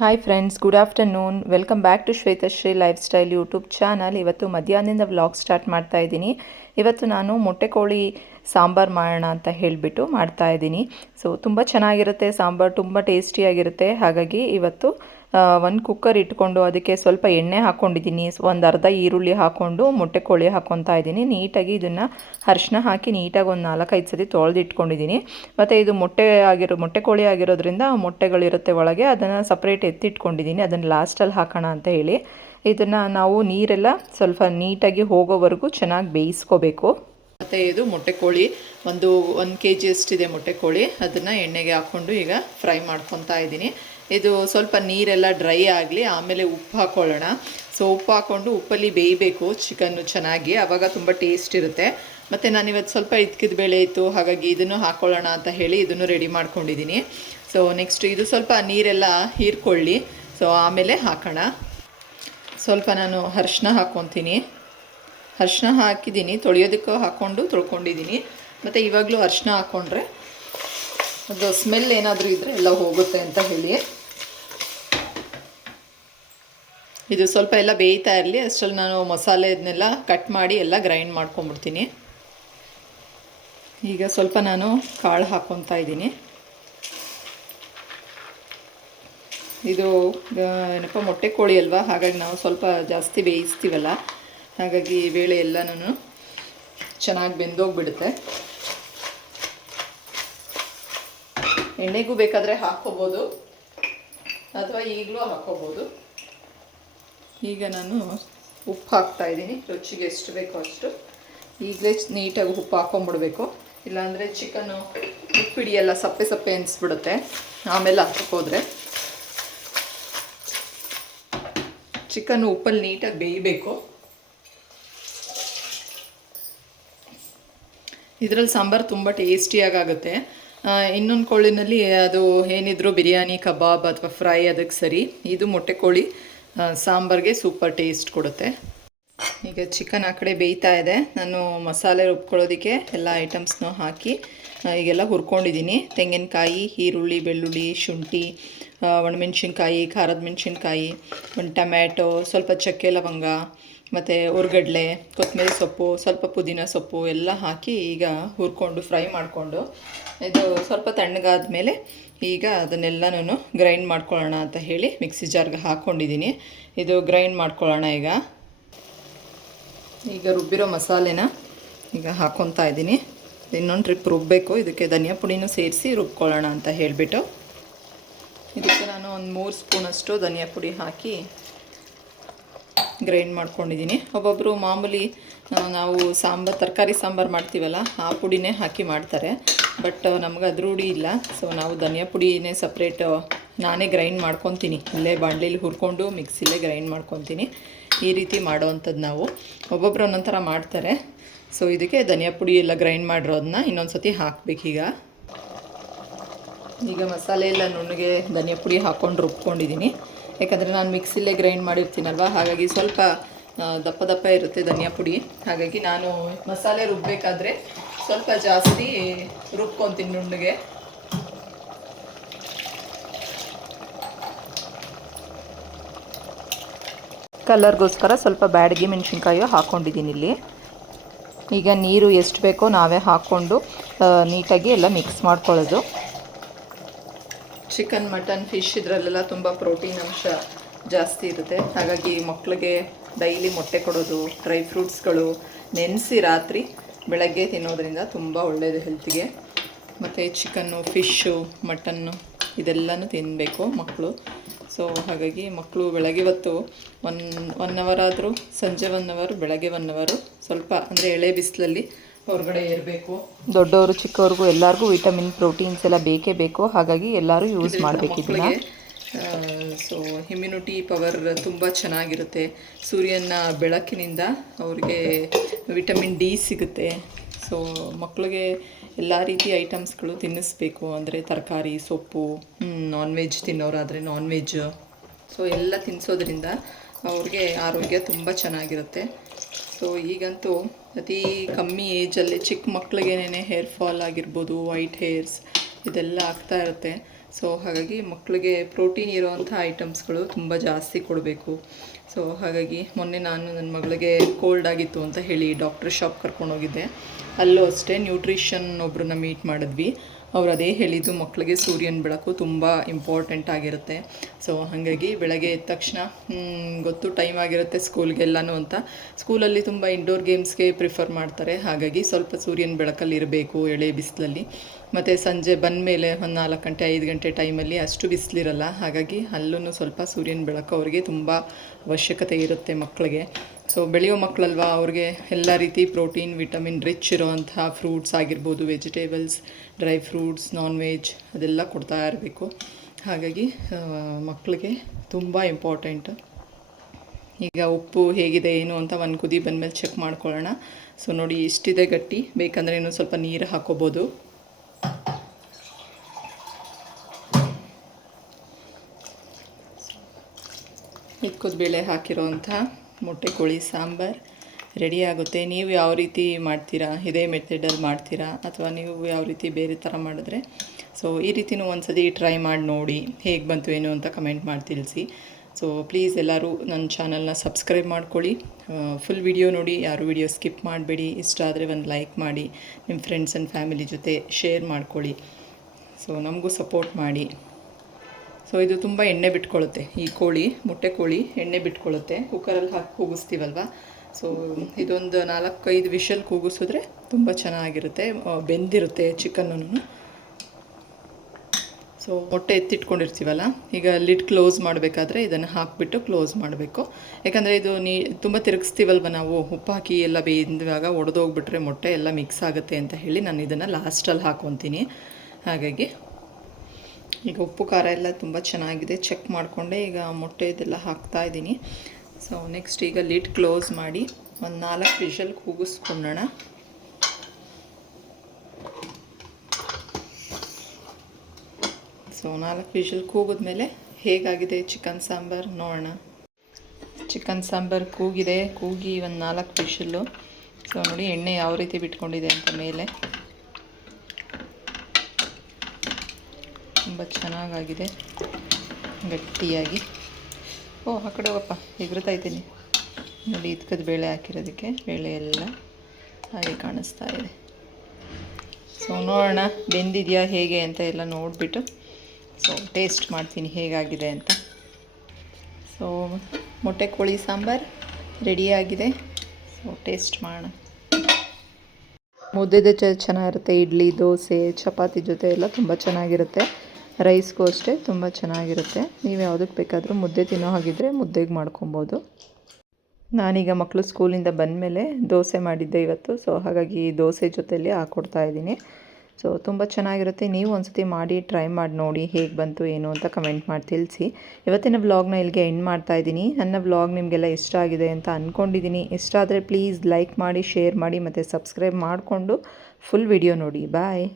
Hi friends, good afternoon. Welcome back to Shwethashree lifestyle YouTube channel. ಇವತ್ತು ಮಧ್ಯಾಹ್ನದಿಂದ vlog start ಮಾಡ್ತಾ ಇದ್ದೀನಿ. ಇವತ್ತು ನಾನು ಮೊಟ್ಟೆ ಕೋಳಿ ಸಾಂಬಾರು ಮಾಡೋಣ ಅಂತ ಹೇಳಿಬಿಟ್ಟು ಮಾಡ್ತಾ ಇದ್ದೀನಿ. ಸೊ ತುಂಬ ಚೆನ್ನಾಗಿರುತ್ತೆ ಸಾಂಬಾರು, ತುಂಬ ಟೇಸ್ಟಿಯಾಗಿರುತ್ತೆ. ಹಾಗಾಗಿ ಇವತ್ತು ಒಂದು ಕುಕ್ಕರ್ ಇಟ್ಕೊಂಡು ಅದಕ್ಕೆ ಸ್ವಲ್ಪ ಎಣ್ಣೆ ಹಾಕ್ಕೊಂಡಿದ್ದೀನಿ. ಒಂದು ಅರ್ಧ ಈರುಳ್ಳಿ ಹಾಕ್ಕೊಂಡು ಮೊಟ್ಟೆ ಕೋಳಿ ಹಾಕ್ಕೊತಾ ಇದ್ದೀನಿ. ನೀಟಾಗಿ ಇದನ್ನು ಅರಿಶಿನ ಹಾಕಿ ನೀಟಾಗಿ ಒಂದು 4-5 ಸತಿ ತೊಳೆದು ಇಟ್ಕೊಂಡಿದ್ದೀನಿ. ಮತ್ತು ಇದು ಮೊಟ್ಟೆ ಕೋಳಿ ಆಗಿರೋದ್ರಿಂದ ಮೊಟ್ಟೆಗಳಿರುತ್ತೆ ಒಳಗೆ, ಅದನ್ನು ಸಪ್ರೇಟ್ ಎತ್ತಿಟ್ಕೊಂಡಿದ್ದೀನಿ. ಅದನ್ನು ಲಾಸ್ಟಲ್ಲಿ ಹಾಕೋಣ ಅಂತ ಹೇಳಿ ಇದನ್ನು ನಾವು ನೀರೆಲ್ಲ ಸ್ವಲ್ಪ ನೀಟಾಗಿ ಹೋಗೋವರೆಗೂ ಚೆನ್ನಾಗಿ ಬೇಯಿಸ್ಕೋಬೇಕು. ಮತ್ತು ಇದು ಮೊಟ್ಟೆ ಕೋಳಿ ಒಂದು kg ಅಷ್ಟಿದೆ ಮೊಟ್ಟೆ ಕೋಳಿ. ಅದನ್ನು ಎಣ್ಣೆಗೆ ಹಾಕ್ಕೊಂಡು ಈಗ ಫ್ರೈ ಮಾಡ್ಕೊತಾ ಇದ್ದೀನಿ. ಇದು ಸ್ವಲ್ಪ ನೀರೆಲ್ಲ ಡ್ರೈ ಆಗಲಿ, ಆಮೇಲೆ ಉಪ್ಪು ಹಾಕ್ಕೊಳ್ಳೋಣ. ಸೊ ಉಪ್ಪು ಹಾಕ್ಕೊಂಡು ಉಪ್ಪಲ್ಲಿ ಬೇಯಬೇಕು ಚಿಕನ್ನು ಚೆನ್ನಾಗಿ, ಆವಾಗ ತುಂಬ ಟೇಸ್ಟ್ ಇರುತ್ತೆ. ಮತ್ತು ನಾನಿವತ್ತು ಸ್ವಲ್ಪ ಇದ್ಕಿದ ಬೇಳೆ ಇತ್ತು, ಹಾಗಾಗಿ ಇದನ್ನು ಹಾಕ್ಕೊಳ್ಳೋಣ ಅಂತ ಹೇಳಿ ಇದನ್ನು ರೆಡಿ ಮಾಡ್ಕೊಂಡಿದ್ದೀನಿ. ಸೊ ನೆಕ್ಸ್ಟ್ ಇದು ಸ್ವಲ್ಪ ನೀರೆಲ್ಲ ಹೀರ್ಕೊಳ್ಳಿ, ಸೊ ಆಮೇಲೆ ಹಾಕೋಣ. ಸ್ವಲ್ಪ ನಾನು ಅರಿಶಿನ ಹಾಕ್ಕೊತೀನಿ. ಅರಿಶಿನ ಹಾಕಿದ್ದೀನಿ, ತೊಳೆಯೋದಕ್ಕೂ ಹಾಕ್ಕೊಂಡು ತೊಳ್ಕೊಂಡಿದ್ದೀನಿ. ಮತ್ತು ಇವಾಗಲೂ ಅರಿಶಿನ ಹಾಕ್ಕೊಂಡ್ರೆ ಅದು ಸ್ಮೆಲ್ ಏನಾದರೂ ಇದ್ದರೆ ಎಲ್ಲ ಹೋಗುತ್ತೆ ಅಂತ ಹೇಳಿ. ಇದು ಸ್ವಲ್ಪ ಎಲ್ಲ ಬೇಯ್ತಾ ಇರಲಿ, ಅಷ್ಟರಲ್ಲಿ ನಾನು ಮಸಾಲೆದನ್ನೆಲ್ಲ ಕಟ್ ಮಾಡಿ ಎಲ್ಲ ಗ್ರೈಂಡ್ ಮಾಡ್ಕೊಂಬಿಡ್ತೀನಿ. ಈಗ ಸ್ವಲ್ಪ ನಾನು ಕಾಳು ಹಾಕ್ಕೊತಾ ಇದ್ದೀನಿ. ಇದು ಏನಪ್ಪ ಮೊಟ್ಟೆ ಕೋಳಿ ಅಲ್ವಾ, ಹಾಗಾಗಿ ನಾವು ಸ್ವಲ್ಪ ಜಾಸ್ತಿ ಬೇಯಿಸ್ತೀವಲ್ಲ, ಹಾಗಾಗಿ ಬೇಳೆ ಎಲ್ಲನೂ ಚೆನ್ನಾಗಿ ಬೆಂದೋಗ್ಬಿಡುತ್ತೆ. ಎಣ್ಣೆಗೂ ಬೇಕಾದರೆ ಹಾಕ್ಕೋಬೋದು ಅಥವಾ ಈಗಲೂ ಹಾಕ್ಕೋಬೋದು. ಈಗ ನಾನು ಉಪ್ಪು ಹಾಕ್ತಾಯಿದ್ದೀನಿ, ರುಚಿಗೆ ಎಷ್ಟು ಬೇಕೋ ಅಷ್ಟು. ಈಗಲೇ ನೀಟಾಗಿ ಉಪ್ಪು ಹಾಕ್ಕೊಂಬಿಡ್ಬೇಕು, ಇಲ್ಲಾಂದರೆ ಚಿಕನ್ನು ಉಪ್ಪು ಹಿಡಿಯಲ್ಲ, ಸಪ್ಪೆ ಸಪ್ಪೆ ಅನಿಸ್ಬಿಡುತ್ತೆ ಆಮೇಲೆ ಹಾಕೋದ್ರೆ. ಚಿಕನ್ನು ಉಪ್ಪಲ್ಲಿ ನೀಟಾಗಿ ಬೇಯಬೇಕು. ಇದರಲ್ಲಿ ಸಾಂಬಾರು ತುಂಬ ಟೇಸ್ಟಿಯಾಗುತ್ತೆ. ಇನ್ನೊಂದು ಕೋಳಿನಲ್ಲಿ ಅದು ಏನಿದ್ರು ಬಿರಿಯಾನಿ, ಕಬಾಬ್ ಅಥವಾ ಫ್ರೈ ಅದಕ್ಕೆ ಸರಿ. ಇದು ಮೊಟ್ಟೆ ಕೋಳಿ ಸಾಂಬಾರಿಗೆ ಸೂಪರ್ ಟೇಸ್ಟ್ ಕೊಡುತ್ತೆ. ಈಗ ಚಿಕನ್ ಆ ಕಡೆ ಬೇಯ್ತಾ ಇದೆ. ನಾನು ಮಸಾಲೆ ರುಬ್ಕೊಳ್ಳೋದಕ್ಕೆ ಎಲ್ಲ ಐಟಮ್ಸ್ನೂ ಹಾಕಿ ಈಗೆಲ್ಲ ಹುರ್ಕೊಂಡಿದ್ದೀನಿ. ತೆಂಗಿನಕಾಯಿ, ಈರುಳ್ಳಿ, ಬೆಳ್ಳುಳ್ಳಿ, ಶುಂಠಿ, ಒಣಮೆಣ್ಸಿನ್ಕಾಯಿ, ಖಾರದ ಮೆಣಸಿನ್ಕಾಯಿ, ಒಂದು ಟೊಮ್ಯಾಟೊ, ಸ್ವಲ್ಪ ಚಕ್ಕೆ ಲವಂಗ, ಮತ್ತು ಉರ್ಗಡ್ಲೆ, ಕೊತ್ತಂಬರಿ ಸೊಪ್ಪು, ಸ್ವಲ್ಪ ಪುದೀನ ಸೊಪ್ಪು ಎಲ್ಲ ಹಾಕಿ ಈಗ ಹುರ್ಕೊಂಡು ಫ್ರೈ ಮಾಡಿಕೊಂಡು, ಇದು ಸ್ವಲ್ಪ ತಣ್ಣಗಾದ ಮೇಲೆ ಈಗ ಅದನ್ನೆಲ್ಲನೂ ಗ್ರೈಂಡ್ ಮಾಡ್ಕೊಳ್ಳೋಣ ಅಂತ ಹೇಳಿ ಮಿಕ್ಸಿ ಜಾರ್ಗೆ ಹಾಕ್ಕೊಂಡಿದ್ದೀನಿ. ಇದು ಗ್ರೈಂಡ್ ಮಾಡ್ಕೊಳ್ಳೋಣ. ಈಗ ರುಬ್ಬಿರೋ ಮಸಾಲೆನ ಈಗ ಹಾಕ್ಕೊತಾ ಇದ್ದೀನಿ. ಇನ್ನೊಂದು ಟ್ರಿಪ್ ರುಬ್ಬಬೇಕು. ಇದಕ್ಕೆ ಧನಿಯಾ ಪುಡಿನೂ ಸೇರಿಸಿ ರುಬ್ಕೊಳ್ಳೋಣ ಅಂತ ಹೇಳಿಬಿಟ್ಟು ಇದಕ್ಕೆ ನಾನು ಒಂದು 3 ಸ್ಪೂನಷ್ಟು ಧನಿಯಾ ಪುಡಿ ಹಾಕಿ ಗ್ರೈಂಡ್ ಮಾಡ್ಕೊಂಡಿದ್ದೀನಿ. ಒಬ್ಬೊಬ್ಬರು ಮಾಮೂಲಿ ನಾವು ತರಕಾರಿ ಸಾಂಬಾರು ಮಾಡ್ತೀವಲ್ಲ ಆ ಪುಡಿನೇ ಹಾಕಿ ಮಾಡ್ತಾರೆ, ಬಟ್ ನಮ್ಗೆ ಅದು ರೂಢಿ ಇಲ್ಲ. ಸೊ ನಾವು ಧನಿಯಾ ಪುಡಿನೇ ಸಪ್ರೇಟ್ ನಾನೇ ಗ್ರೈಂಡ್ ಮಾಡ್ಕೊತೀನಿ. ಇಲ್ಲೇ ಬಾಣಲೆಯಲ್ಲಿ ಹುರ್ಕೊಂಡು ಮಿಕ್ಸಿಲೇ ಗ್ರೈಂಡ್ ಮಾಡ್ಕೊತೀನಿ. ಈ ರೀತಿ ಮಾಡೋವಂಥದ್ದು ನಾವು. ಒಬ್ಬೊಬ್ರು ಒಂದೊಂಥರ ಮಾಡ್ತಾರೆ. ಸೊ ಇದಕ್ಕೆ ಧನಿಯಾ ಪುಡಿ ಎಲ್ಲ ಗ್ರೈಂಡ್ ಮಾಡಿರೋದನ್ನ ಇನ್ನೊಂದು ಸತಿ ಹಾಕಬೇಕೀಗ. ಈಗ ಮಸಾಲೆ ಎಲ್ಲ ನುಣ್ಣಗೆ ಧನಿಯಾ ಪುಡಿ ಹಾಕ್ಕೊಂಡು ರುಬ್ಕೊಂಡಿದ್ದೀನಿ. ಯಾಕಂದರೆ ನಾನು ಮಿಕ್ಸಿಲೇ ಗ್ರೈಂಡ್ ಮಾಡಿರ್ತೀನಲ್ವ, ಹಾಗಾಗಿ ಸ್ವಲ್ಪ ದಪ್ಪ ದಪ್ಪ ಇರುತ್ತೆ ಧನಿಯಾ ಪುಡಿ. ಹಾಗಾಗಿ ನಾನು ಮಸಾಲೆ ರುಬ್ಬಬೇಕಾದ್ರೆ ಸ್ವಲ್ಪ ಜಾಸ್ತಿ ರುಬ್ಕೊತೀನಿ ನುಣ್ಣಗೆ. ಕಲರ್ಗೋಸ್ಕರ ಸ್ವಲ್ಪ ಬ್ಯಾಡಗಿ ಮೆಣಸಿನ್ಕಾಯಿ ಹಾಕ್ಕೊಂಡಿದ್ದೀನಿ ಇಲ್ಲಿ. ಈಗ ನೀರು ಎಷ್ಟು ಬೇಕೋ ನಾವೇ ಹಾಕ್ಕೊಂಡು ನೀಟಾಗಿ ಎಲ್ಲ ಮಿಕ್ಸ್ ಮಾಡ್ಕೊಳ್ಳೋದು. ಚಿಕನ್, ಮಟನ್, ಫಿಶ್ ಇದರಲ್ಲೆಲ್ಲ ತುಂಬ ಪ್ರೋಟೀನ್ ಅಂಶ ಜಾಸ್ತಿ ಇರುತ್ತೆ. ಹಾಗಾಗಿ ಮಕ್ಕಳಿಗೆ ಡೈಲಿ ಮೊಟ್ಟೆ ಕೊಡೋದು, ಡ್ರೈ ಫ್ರೂಟ್ಸ್ಗಳು ನೆನೆಸಿ ರಾತ್ರಿ ಬೆಳಗ್ಗೆ ತಿನ್ನೋದ್ರಿಂದ ತುಂಬ ಒಳ್ಳೆಯದು ಹೆಲ್ತಿಗೆ. ಮತ್ತು ಚಿಕನ್ನು, ಫಿಶ್ಶು, ಮಟನ್ನು ಇದೆಲ್ಲನೂ ತಿನ್ನಬೇಕು ಮಕ್ಕಳು. ಸೊ ಹಾಗಾಗಿ ಮಕ್ಕಳು ಬೆಳಗ್ಗೆ ಹೊತ್ತು ಒನ್ ಅವರ್ ಆದರೂ ಸಂಜೆ 1 ಅವರ್, ಬೆಳಗ್ಗೆ 1 ಅವರು ಸ್ವಲ್ಪ ಅಂದರೆ ಎಳೆ ಬಿಸಿಲಲ್ಲಿ ಹೊರಗಡೆ ಇರಬೇಕು. ದೊಡ್ಡವರು ಚಿಕ್ಕವ್ರಿಗೂ ಎಲ್ಲರಿಗೂ ವಿಟಮಿನ್, ಪ್ರೋಟೀನ್ಸ್ ಎಲ್ಲ ಬೇಕೇ ಬೇಕು. ಹಾಗಾಗಿ ಎಲ್ಲರೂ ಯೂಸ್ ಮಾಡಬೇಕಿಲ್ಲ. ಸೊ ಇಮ್ಯುನಿಟಿ ಪವರ್ ತುಂಬ ಚೆನ್ನಾಗಿರುತ್ತೆ. ಸೂರ್ಯನ ಬೆಳಕಿನಿಂದ ಅವ್ರಿಗೆ ವಿಟಮಿನ್ ಡಿ ಸಿಗುತ್ತೆ. ಸೊ ಮಕ್ಕಳಿಗೆ ಎಲ್ಲ ರೀತಿ ಐಟಮ್ಸ್ಗಳು ತಿನ್ನಿಸ್ಬೇಕು. ಅಂದರೆ ತರಕಾರಿ, ಸೊಪ್ಪು, ನಾನ್ ವೆಜ್ ತಿನ್ನೋರಾದರೆ ನಾನ್ ವೆಜ್, ಸೊ ಎಲ್ಲ ತಿನ್ನಿಸೋದ್ರಿಂದ ಅವ್ರಿಗೆ ಆರೋಗ್ಯ ತುಂಬ ಚೆನ್ನಾಗಿರುತ್ತೆ. ಸೊ ಈಗಂತೂ ಅತಿ ಕಮ್ಮಿ ಏಜಲ್ಲಿ ಚಿಕ್ಕ ಮಕ್ಳಿಗೇನೆ ಹೇರ್ ಫಾಲ್ ಆಗಿರ್ಬೋದು, ವೈಟ್ ಹೇರ್ಸ್ ಇದೆಲ್ಲ ಆಗ್ತಾ ಇರುತ್ತೆ. ಸೊ ಹಾಗಾಗಿ ಮಕ್ಕಳಿಗೆ ಪ್ರೋಟೀನ್ ಇರೋವಂಥ ಐಟಮ್ಸ್ಗಳು ತುಂಬ ಜಾಸ್ತಿ ಕೊಡಬೇಕು. ಸೊ ಹಾಗಾಗಿ ಮೊನ್ನೆ ನಾನು ನನ್ನ ಮಗಳಿಗೆ ಕೋಲ್ಡ್ ಆಗಿತ್ತು ಅಂತ ಹೇಳಿ ಡಾಕ್ಟರ್ ಶಾಪ್ ಕರ್ಕೊಂಡೋಗಿದ್ದೆ. ಅಲ್ಲೂ ಅಷ್ಟೇ ನ್ಯೂಟ್ರಿಷನ್ ಒಬ್ಬರನ್ನ ಮೀಟ್ ಮಾಡಿದ್ವಿ. ಅವ್ರು ಅದೇ ಹೇಳಿದ್ದು, ಮಕ್ಕಳಿಗೆ ಸೂರ್ಯನ ಬೆಳಕು ತುಂಬ ಇಂಪಾರ್ಟೆಂಟ್ ಆಗಿರುತ್ತೆ. ಸೊ ಹಾಗಾಗಿ ಬೆಳಗ್ಗೆ ಎದ್ದ ತಕ್ಷಣ ಗೊತ್ತು ಟೈಮ್ ಆಗಿರುತ್ತೆ ಸ್ಕೂಲ್ಗೆಲ್ಲನೂ ಅಂತ, ಸ್ಕೂಲಲ್ಲಿ ತುಂಬ ಇಂಡೋರ್ ಗೇಮ್ಸ್ಗೆ ಪ್ರಿಫರ್ ಮಾಡ್ತಾರೆ. ಹಾಗಾಗಿ ಸ್ವಲ್ಪ ಸೂರ್ಯನ ಬೆಳಕಲ್ಲಿ ಇರಬೇಕು ಎಳೆ ಬಿಸಿಲಲ್ಲಿ. ಮತ್ತು ಸಂಜೆ ಬಂದ ಮೇಲೆ ಒಂದು 4 ಗಂಟೆ 5 ಗಂಟೆ ಟೈಮಲ್ಲಿ ಅಷ್ಟು ಬಿಸಿಲಿರಲ್ಲ. ಹಾಗಾಗಿ ಅಲ್ಲೂ ಸ್ವಲ್ಪ ಸೂರ್ಯನ ಬೆಳಕು ಅವರಿಗೆ ತುಂಬ ಅವಶ್ಯಕತೆ ಇರುತ್ತೆ ಮಕ್ಕಳಿಗೆ. ಸೊ ಬೆಳೆಯೋ ಮಕ್ಕಳಲ್ವಾ, ಅವ್ರಿಗೆ ಎಲ್ಲ ರೀತಿ ಪ್ರೋಟೀನ್ ವಿಟಮಿನ್ ರಿಚ್ ಇರೋವಂಥ ಫ್ರೂಟ್ಸ್ ಆಗಿರ್ಬೋದು, vegetables, dry fruits, non veg ಅದೆಲ್ಲ ಕೊಡ್ತಾ ಇರಬೇಕು. ಹಾಗಾಗಿ ಮಕ್ಕಳಿಗೆ ತುಂಬ ಇಂಪಾರ್ಟೆಂಟ್. ಈಗ ಉಪ್ಪು ಹೇಗಿದೆ ಏನು ಅಂತ ಒಂದು ಕುದಿ ಬಂದಮೇಲೆ ಚೆಕ್ ಮಾಡ್ಕೊಳ್ಳೋಣ. ಸೊ ನೋಡಿ, ಇಷ್ಟಿದೆ ಗಟ್ಟಿ. ಬೇಕಂದರೆ ಇನ್ನೂ ಸ್ವಲ್ಪ ನೀರು ಹಾಕೋಬೋದು. ಬೇಳೆ ಹಾಕಿರೋವಂಥ ಮೊಟ್ಟೆ ಕೋಳಿ ಸಾಂಬಾರು ರೆಡಿ ಆಗುತ್ತೆ. ನೀವು ಯಾವ ರೀತಿ ಮಾಡ್ತೀರಾ, ಇದೇ ಮೆಥಡಲ್ಲಿ ಮಾಡ್ತೀರಾ ಅಥವಾ ನೀವು ಯಾವ ರೀತಿ ಬೇರೆ ಥರ ಮಾಡಿದ್ರೆ, ಸೊ ಈ ರೀತಿಯೂ ಒಂದ್ಸತಿ ಟ್ರೈ ಮಾಡಿ ನೋಡಿ ಹೇಗೆ ಬಂತು ಏನು ಅಂತ ಕಮೆಂಟ್ ಮಾಡಿ ತಿಳಿಸಿ. ಸೊ ಪ್ಲೀಸ್ ಎಲ್ಲರೂ ನನ್ನ ಚಾನಲ್ನ ಸಬ್ಸ್ಕ್ರೈಬ್ ಮಾಡ್ಕೊಳ್ಳಿ. ಫುಲ್ ವಿಡಿಯೋ ನೋಡಿ, ಯಾರು ವಿಡಿಯೋ ಸ್ಕಿಪ್ ಮಾಡಬೇಡಿ. ಇಷ್ಟ ಆದರೆ ಒಂದು ಲೈಕ್ ಮಾಡಿ, ನಿಮ್ಮ ಫ್ರೆಂಡ್ಸ್ ಆ್ಯಂಡ್ ಫ್ಯಾಮಿಲಿ ಜೊತೆ ಶೇರ್ ಮಾಡ್ಕೊಳ್ಳಿ. ಸೊ ನಮಗೂ ಸಪೋರ್ಟ್ ಮಾಡಿ. ಸೊ ಇದು ತುಂಬ ಎಣ್ಣೆ ಬಿಟ್ಕೊಳ್ಳುತ್ತೆ, ಈ ಕೋಳಿ, ಮೊಟ್ಟೆ ಕೋಳಿ ಎಣ್ಣೆ ಬಿಟ್ಕೊಳ್ಳುತ್ತೆ. ಕುಕ್ಕರಲ್ಲಿ ಹಾಕಿ ಕೂಗಿಸ್ತೀವಲ್ವ, ಸೊ ಇದೊಂದು 4-5 ವಿಷಲ್ ಕೂಗಿಸಿದ್ರೆ ತುಂಬ ಚೆನ್ನಾಗಿರುತ್ತೆ, ಬೆಂದಿರುತ್ತೆ ಚಿಕನ್ನೂ. ಸೊ ಮೊಟ್ಟೆ ಎತ್ತಿಟ್ಕೊಂಡಿರ್ತೀವಲ್ಲ, ಈಗ ಲಿಡ್ ಕ್ಲೋಸ್ ಮಾಡಬೇಕಾದ್ರೆ ಇದನ್ನು ಹಾಕಿಬಿಟ್ಟು ಕ್ಲೋಸ್ ಮಾಡಬೇಕು. ಯಾಕಂದರೆ ಇದು ತುಂಬ ತಿರುಗಿಸ್ತೀವಲ್ವ ನಾವು, ಉಪ್ಪು ಹಾಕಿ ಎಲ್ಲ ಬೇಯ್ದಾಗ ಒಡೆದೋಗ್ಬಿಟ್ರೆ ಮೊಟ್ಟೆ ಎಲ್ಲ ಮಿಕ್ಸ್ ಆಗುತ್ತೆ ಅಂತ ಹೇಳಿ ನಾನು ಇದನ್ನು ಲಾಸ್ಟಲ್ಲಿ ಹಾಕ್ಕೊತೀನಿ. ಹಾಗಾಗಿ ಈಗ ಉಪ್ಪು ಖಾರ ಎಲ್ಲ ತುಂಬ ಚೆನ್ನಾಗಿದೆ ಚೆಕ್ ಮಾಡಿಕೊಂಡೆ ಈಗ ಮೊಟ್ಟೆ ಇದೆಲ್ಲ ಹಾಕ್ತಾಯಿದ್ದೀನಿ. ಸೊ ನೆಕ್ಸ್ಟ್ ಈಗ ಲಿಡ್ ಕ್ಲೋಸ್ ಮಾಡಿ ಒಂದು 4 ವಿಷಲ್ ಕೂಗಿಸ್ಕೊಳ್ಳೋಣ. ಸೊ 4 ವಿಷಲ್ ಕೂಗಿದ್ಮೇಲೆ ಹೇಗಾಗಿದೆ ಚಿಕನ್ ಸಾಂಬಾರು ನೋಡೋಣ. ಚಿಕನ್ ಸಾಂಬಾರು ಕೂಗಿ ಒಂದು 4 ವಿಷಲ್ಲು. ಸೊ ನೋಡಿ ಎಣ್ಣೆ ಯಾವ ರೀತಿ ಬಿಟ್ಕೊಂಡಿದೆ ಅಂತ ಮೇಲೆ, ತುಂಬ ಚೆನ್ನಾಗಾಗಿದೆ ಗಟ್ಟಿಯಾಗಿ. ಆ ಕಡೆ ಹೋಗಪ್ಪ, ಎಗ್ರತಾ ಇದ್ದೀನಿ ನೋಡಿ. ಇದ್ಕದ ಬೇಳೆ ಹಾಕಿರೋದಕ್ಕೆ ಬೇಳೆ ಎಲ್ಲ ಹಾಗೆ ಕಾಣಿಸ್ತಾ ಇದೆ. ಸೊ ನೋಡೋಣ ಬೆಂದಿದೆಯಾ ಹೇಗೆ ಅಂತ ಎಲ್ಲ ನೋಡಿಬಿಟ್ಟು ಸೊ ಟೇಸ್ಟ್ ಮಾಡ್ತೀನಿ ಹೇಗಾಗಿದೆ ಅಂತ. ಸೊ ಮೊಟ್ಟೆ ಕೋಳಿ ಸಾಂಬಾರು ರೆಡಿಯಾಗಿದೆ. ಸೊ ಟೇಸ್ಟ್ ಮಾಡೋಣ. ಮುದ್ದೆ ಚೆನ್ನಾಗಿರುತ್ತೆ, ಇಡ್ಲಿ, ದೋಸೆ, ಚಪಾತಿ ಜೊತೆ ಎಲ್ಲ ತುಂಬ ಚೆನ್ನಾಗಿರುತ್ತೆ. ರೈಸ್ಗೂ ಅಷ್ಟೇ ತುಂಬ ಚೆನ್ನಾಗಿರುತ್ತೆ. ನೀವು ಯಾವುದಕ್ಕೆ ಬೇಕಾದರೂ ಮುದ್ದೆ ತಿನ್ನೋ ಹಾಗಿದ್ದರೆ ಮುದ್ದೆಗೆ ಮಾಡ್ಕೊಬೋದು. ನಾನೀಗ ಮಕ್ಕಳು ಸ್ಕೂಲಿಂದ ಬಂದಮೇಲೆ ದೋಸೆ ಮಾಡಿದ್ದೆ ಇವತ್ತು. ಸೊ ಹಾಗಾಗಿ ದೋಸೆ ಜೊತೆಯಲ್ಲಿ ಹಾಕ್ಕೊಡ್ತಾಯಿದ್ದೀನಿ. ಸೊ ತುಂಬ ಚೆನ್ನಾಗಿರುತ್ತೆ. ನೀವು ಒಂದ್ಸತಿ ಮಾಡಿ ಟ್ರೈ ಮಾಡಿ ನೋಡಿ ಹೇಗೆ ಬಂತು ಏನು ಅಂತ ಕಮೆಂಟ್ ಮಾಡಿ ತಿಳಿಸಿ. ಇವತ್ತಿನ ವ್ಲಾಗ್ನ ಇಲ್ಲಿಗೆ ಎಂಡ್ ಮಾಡ್ತಾಯಿದ್ದೀನಿ. ನನ್ನ ವ್ಲಾಗ್ ನಿಮಗೆಲ್ಲ ಇಷ್ಟ ಆಗಿದೆ ಅಂತ ಅಂದ್ಕೊಂಡಿದ್ದೀನಿ. ಇಷ್ಟ ಆದರೆ ಪ್ಲೀಸ್ ಲೈಕ್ ಮಾಡಿ, ಶೇರ್ ಮಾಡಿ ಮತ್ತು ಸಬ್ಸ್ಕ್ರೈಬ್ ಮಾಡಿಕೊಂಡು ಫುಲ್ ವಿಡಿಯೋ ನೋಡಿ. ಬಾಯ್.